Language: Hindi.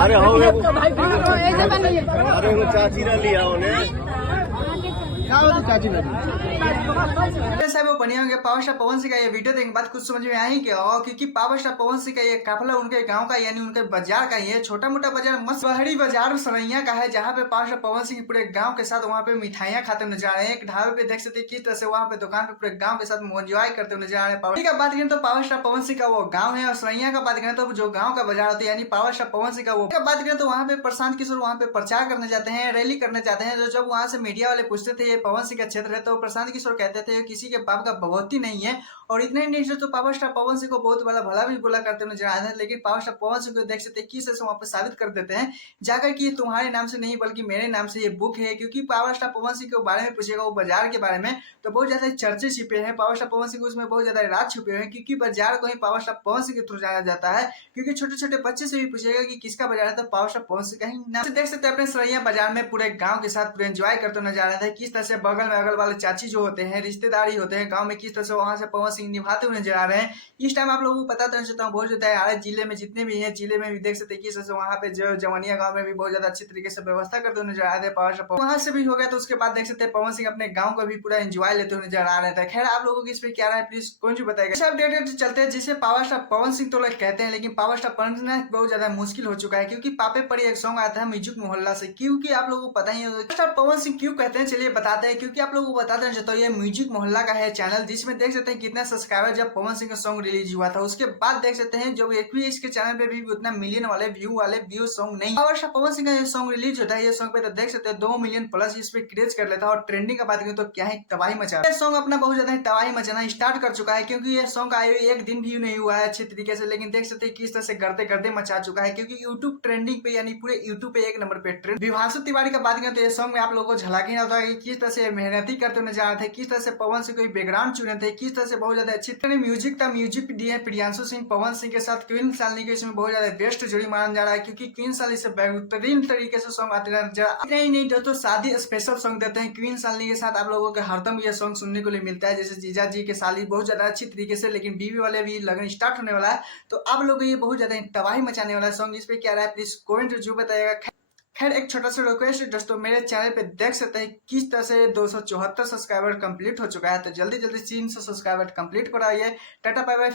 अरे हो अरे वो चाची ने लिया उन्हें साहब वो बने होंगे पावर स्टार पवन सिंह का ये वीडियो देखने के बाद कुछ समझ में आ ही क्या हो, क्योंकि पावर स्टार पवन सिंह का ये काफिला उनके गांव का यानी उनके बाजार का ही है। छोटा मोटा बाजार मस्त बहरी बाजार सरैया का है, जहाँ पे पावर स्टार पवन सिंह पूरे गांव के साथ वहाँ पे मिठाइयां खाते हुए नजर आ रहे हैं। एक ढाबे पे देख सकते हैं किस तरह से वहाँ पे दुकान पे पूरे गाँव के साथ एंजॉय करते हुए नजर आ रहे हैं। पावर का बात करें तो पावर स्टार पवन सिंह का वो गाँव है, और सरैया का बात करें तो जो गाँव का बाजार होता है यानी पावर स्टार पवन सिंह का वो बात करें तो वहाँ पे प्रशांत किशोर वहाँ पे प्रचार करने जाते हैं, रैली करने जाते हैं। जब वहाँ से मीडिया वाले पूछते थे ये पवन सिंह का क्षेत्र है, तो प्रशांत किशोर कहते थे किसी के बाप का भगवती नहीं है। और इतना ही नहीं तो पावर स्टार पवन सिंह को बहुत बड़ा भला भी बोला करते नजर आते हैं, लेकिन पावर स्टार पवन सिंह को देख सकते किस से वहां पर साबित कर देते हैं जाकर कि तुम्हारे नाम से नहीं बल्कि मेरे नाम से ये बुक है। क्योंकि पावर स्टार पवन सिंह के बारे में पूछेगा वो बाजार के बारे में तो बहुत ज्यादा चर्चे छिपे हैं। पावर स्टार पवन सिंह उसमें बहुत ज्यादा राज छुपे हैं, क्योंकि बाजार को ही पावर स्टार पवन सिंह के थ्रू जाना जाता है। क्योंकि छोटे छोटे बच्चे से भी पूछेगा कि किसका बाजार है तो पावर स्टार पवन सिंह का ही नाम। देख सकते हैं अपने सरैया बाजार में पूरे गाँव के साथ पूरे एंजॉय करते नजर आ रहे थे। किस तरह से बगल में अगल वाले चाची जो होते हैं रिश्तेदारी होते हैं गांव में, किस तरह से वहां से पवन सिंह निभाते हुए नजर आ रहे हैं। इस टाइम आप लोगों को पता तो चलता हूँ बहुत ज्यादा है जिले में जितने भी हैं, जिले में भी देख सकते हैं किस तरह से वहां पे जो जवानिया गांव में भी बहुत ज्यादा अच्छी तरीके से व्यवस्था करते हुए नजर आ रहे थे पावर स्टार। वहां से भी हो गया तो उसके बाद देख सकते हैं पवन सिंह अपने गाँव का भी पूरा एंजॉय लेते हुए नजर आ रहे थे। खैर आप लोगों की इस पे क्या राय प्लीज कौन जो बताएगा। सब अपडेट चलते हैं जिसे पावर स्टार पवन सिंह तो लोग कहते हैं, लेकिन पावर स्टार पढ़ना बहुत ज्यादा मुश्किल हो चुका है। क्योंकि पापे पर एक सॉन्ग आता है म्यूजिक मोहल्ला से, क्योंकि आप लोगों को पता ही है स्टार पवन सिंह क्यों कहते हैं, चलिए बताते हैं। क्योंकि आप लोगों को बताते हैं तो ये म्यूजिक मोहल्ला का है चैनल, जिसमें देख सकते हैं कितना सब्सक्राइबर जब पवन सिंह का सॉन्ग रिलीज हुआ था उसके बाद देख सकते हैं जब एक भी इसके चैनल पे भी उतना मिलियन वाले व्यू सॉन्ग नहीं। पावर स्टार पवन सिंह का ये सॉन्ग रिलीज होता है, ये सॉन्ग पे तो देख सकते हैं 2 मिलियन प्लस इस पे क्रेज कर लेता है। और ट्रेंडिंग का बात करें तो क्या है तबाही मचा, ये सॉन्ग अपना बहुत ज्यादा तबाही मचाना स्टार्ट कर चुका है। क्योंकि ये सॉन्ग आए हुए एक दिन भी नहीं हुआ है अच्छे तरीके से, लेकिन देख सकते हैं किस तरह से करते करते मचा चुका है। क्योंकि यूट्यूब ट्रेंडिंग पे यानी पूरे यूट्यूब पे 1 नंबर पे ट्रेंड। विभाषु तिवारी का बात करें तो ये सॉन्ग में आप लोगों को झलक ही नहीं होता है किस तरह से मेहनती करते नजर आ रहे थे, किस तरह से पवन सिंह कोई बैकग्राउंड चुने थे, किस तरह से बहुत ज्यादा अच्छी तरह म्यूजिक था। म्यूजिक दिए प्रियांशु सिंह पवन सिंह के साथ क्वीन सालनी के इसमें बहुत ज्यादा बेस्ट जोड़ी माना जा रहा है। क्योंकि क्वीन सालनी से बेहतरीन तरीके से सॉन्ग आते रहते नहीं दोस्तों शादी स्पेशल सॉन्ग देते हैं क्वीन सालनी के साथ। आप लोगों को हरदम ये सॉन्ग सुनने को मिलता है, जैसे जीजा जी के साली बहुत ज्यादा अच्छी तरीके से, लेकिन बीवी वाले भी लगन स्टार्ट होने वाला है तो आप लोग ये बहुत ज्यादा तबाही मचाने वाला सॉन्ग। इस पे क्या रहा है प्लीज कमेंट जो बताएगा। खैर एक छोटा सा रिक्वेस्ट है दोस्तों, मेरे चैनल पे देख सकते हैं किस तरह से 274 सब्सक्राइबर कंप्लीट हो चुका है, तो जल्दी जल्दी 300 सब्सक्राइबर कंप्लीट कराइए। टाटा बाय बाय।